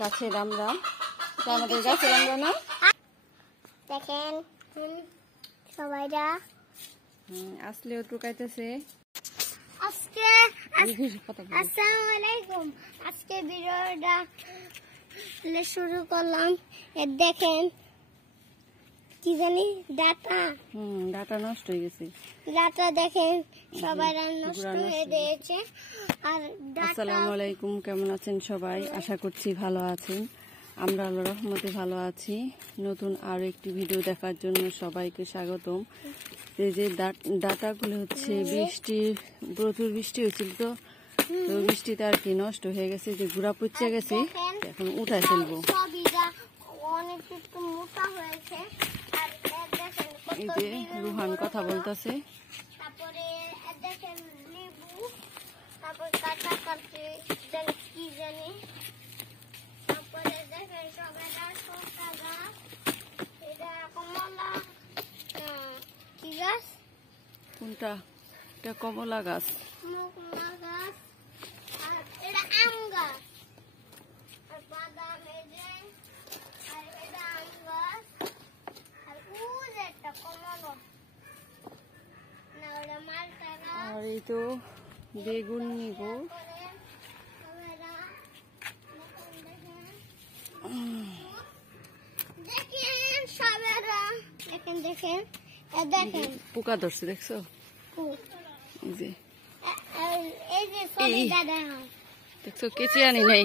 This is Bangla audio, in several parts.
গাছের আমরা, আমাদের গাছের আমরা না দেখেন সবাইরা আসলেও টুকাইতেছে। আজকে আসসালামু আলাইকুম। আজকে ভিডিওটা শুরু করলাম। দেখেন কি জানি ডাটা নষ্ট হয়ে গেছে। ডাটা দেখেন সবাই নষ্ট হয়ে দিয়েছে। আর আসসালামু আলাইকুম, কেমন আছেন সবাই? আশা করছি ভালো আছেন। আমরা আল্লাহর রহমতে ভালো আছি। নতুন আরো একটি ভিডিও দেখার জন্য সবাইকে স্বাগতম। এই যে ডাটাগুলো হচ্ছে প্রচুর বৃষ্টি হয়েছিল, তো বৃষ্টিতে আর কি নষ্ট হয়ে গেছে, যে গুড়া পচে গেছে, এখন উঠায় ফেলবো। এই যে রুহান কথা বলতেছে। তারপরে দেখেন লেবু, তারপর কাঁচা কি জানি, তারপরে দেখেন সবেদা শসা গাছ, এটা কমলা কি গাছ? কোনটা? এটা কমলা গাছ। কমলা গাছ। আর এটা আম গাছ। আর বাদাম, এই যে, আর এটা আম গাছ। আর ওই যে একটা কমলা, না ওটা মালটা গাছ। আর এই তো বেগুন নিব। দেখেন পোকা ধরছে, দেখছো? দেখছো, কেচে আনি নাই।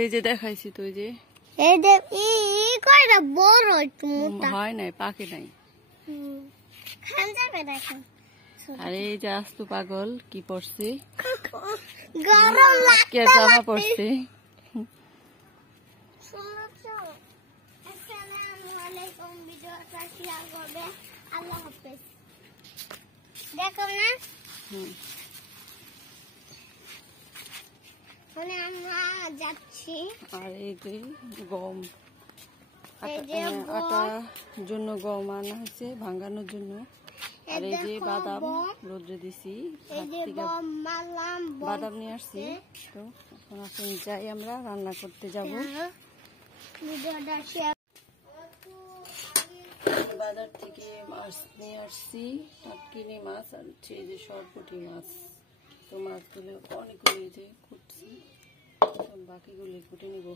এই যে দেখাইছি তো, এই যে বড় হয় নাই, পাকে নাই। আর এই যে আস্তু পাগল কি পড়ছে, গরম লাগছে, জামা পড়ছে। আল্লাহ হাফেজ। দেখো না মানে আমরা যাচ্ছি। আর এই যে গম, আটার জন্য গম আনা হয়েছে ভাঙানোর জন্য। আর এই যে বাদাম রোদ্রে দিছি, বাদাম নিয়ে আসছি। তো এখন যাই, আমরা রান্না করতে যাব। বাজার থেকে মাছ নিয়ে আসছি, টাটকিনি মাছ, আর হচ্ছে এই যে সরপুঁটি মাছ। তো মাছগুলো অনেকগুলো যে কুটছি, বাকিগুলি কুটে নিব।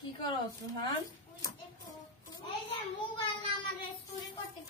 কি করো সুহান? এই যে মোবাইল আমাদের চুরি করতে।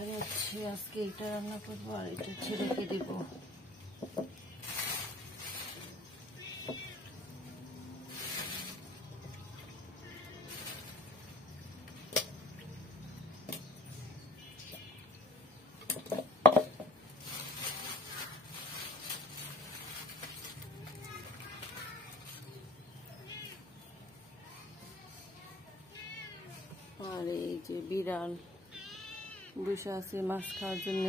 এখানে হচ্ছে আজকে এটা রান্না করবো আর এটা হচ্ছে রেখে দেবো। আর এই যে বিড়াল বসে আছে মাছ খাওয়ার জন্য।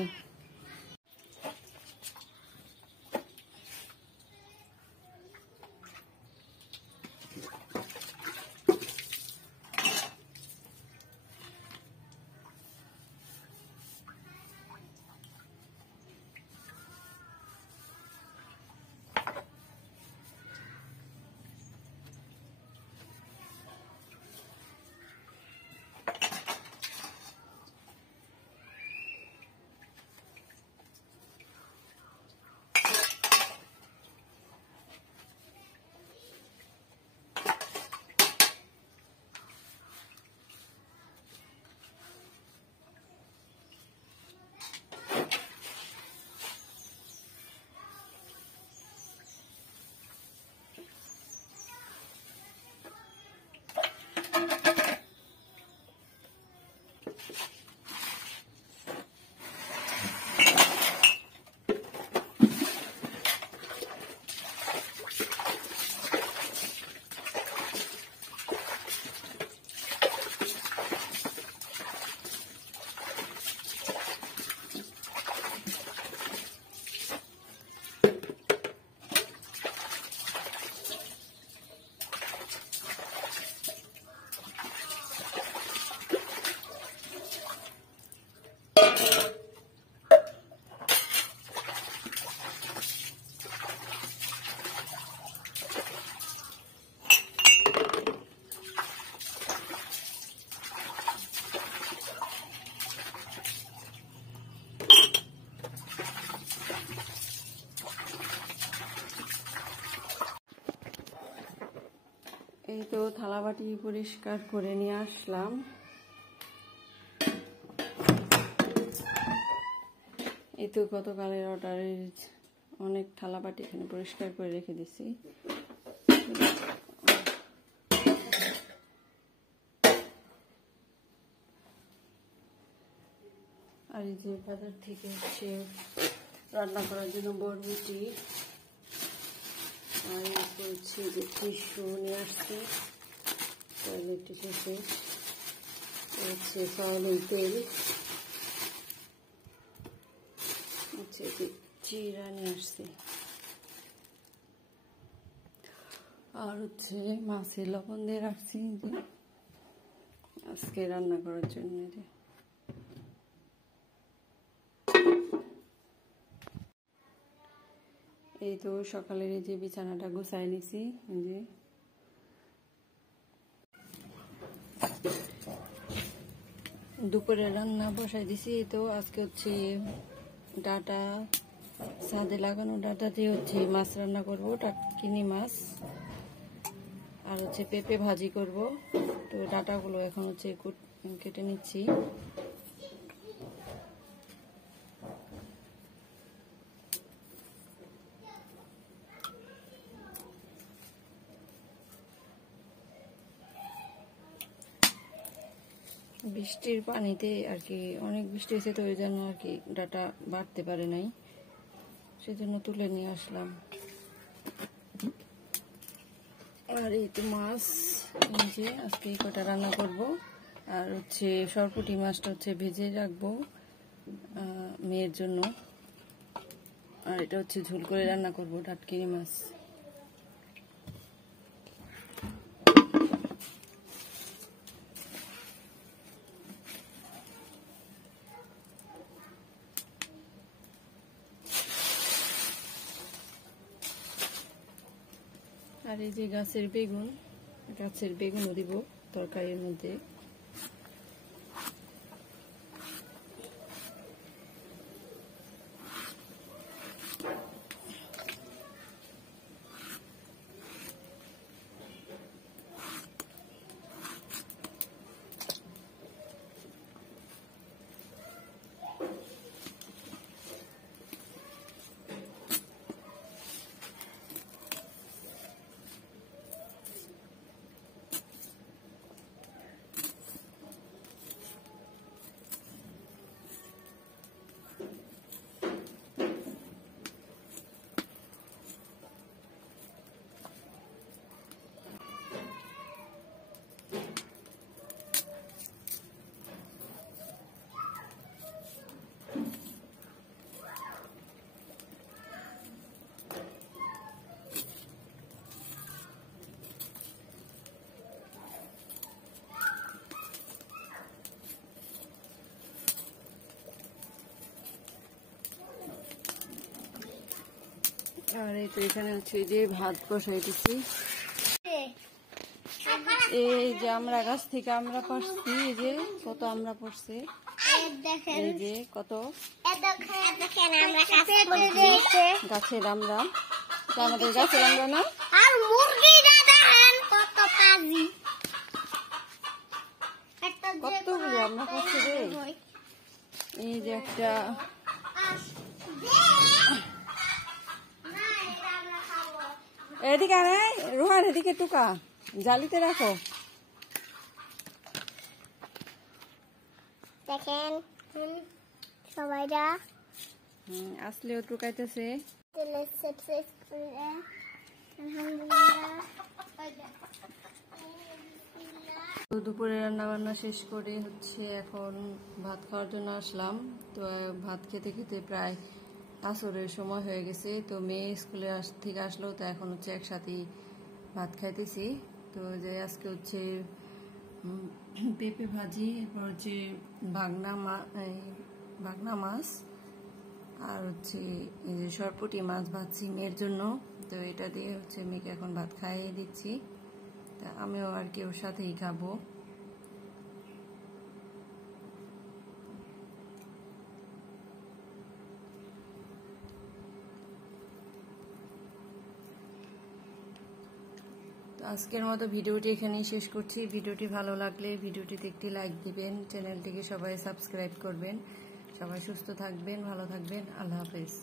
এই তো থালাবাটি পরিষ্কার করে নিয়ে আসলাম। এই তো গতকালের অর্ডারের অনেক থালাবাটি এখানে পরিষ্কার করে রেখে দিছি। আর এই যে বাজার থেকে হচ্ছে রান্না করার জন্য বরবটি আর হচ্ছে যে টিস্যু নিয়ে আসছি, টয়লেট টিস্যু, হচ্ছে সয়াবিন তেল, হচ্ছে জিরা নিয়ে আসছি, আর হচ্ছে মাছের লবণ দিয়ে রাখছি আজকে রান্না করার জন্য। এই তো সকালের এই যে বিছানাটা গুছাই নিছি, এই যে দুপুরে রান্না বসাই দিছি। তো আজকে হচ্ছে ডাটা, ছাদে লাগানো ডাটা দিয়ে হচ্ছে মাছ রান্না করব, টাটকিনি মাছ, আর হচ্ছে পেঁপে ভাজি করব। তো ডাটাগুলো এখন হচ্ছে কেটে নিচ্ছি। বৃষ্টির পানিতে আর কি অনেক বৃষ্টি হয়েছে, তো ওই জন্য আর কি ডাটা বাড়তে পারে নাই, সেজন্য তুলে নিয়ে আসলাম। আর এই তো মাছ, এই যে আজকে এই কটা রান্না করব। আর হচ্ছে সরপুঁটি মাছটা হচ্ছে ভেজে রাখবো মেয়ের জন্য। আর এটা হচ্ছে ঝোল করে রান্না করব টাটকিনি মাছ। আর এই যে গাছের বেগুনও দিব তরকারির মধ্যে। আর এই তো এখানে হচ্ছে যে ভাত বসাইতেছি। এই যে আমরা গাছ থেকে আমরা পারছি, এই যে কত আমরা পড়ছে, এই যে কত গাছের আমরা, এটা আমাদের গাছের আমরা না। আর মুরগিটা দেখেন কত কাজি, কতগুলো আমরা পারছি রে। এই যে একটা এদিকে আরে রোহান, এদিকে টুকা জালিতে রাখো। দেখেন সবাইরা আসলেও টুকাইতেছে। তো দুপুরে রান্না বান্না শেষ করে হচ্ছে এখন ভাত খাওয়ার জন্য আসলাম। তো ভাত খেতে খেতে প্রায় আসরের সময় হয়ে গেছে। তো মেয়ে স্কুলে থেকে আসলো, তো এখন হচ্ছে একসাথেই ভাত খাইতেছি। তো যে আজকে হচ্ছে পেঁপে ভাজি, এরপর হচ্ছে বাগনা মাছ, আর হচ্ছে এই যে সরপুঁটি মাছ ভাজছি মেয়ের জন্য। তো এটা দিয়ে হচ্ছে মেয়েকে এখন ভাত খাইয়ে দিচ্ছি। তা আমিও আর কি ওর সাথেই খাবো। তো আজকের মতো ভিডিওটি এখানেই শেষ করছি। ভিডিওটি ভালো লাগলে ভিডিওটিতে একটি লাইক দিবেন, চ্যানেলটিকে সবাই সাবস্ক্রাইব করবেন। সবাই সুস্থ থাকবেন, ভালো থাকবেন। আল্লাহ হাফেজ।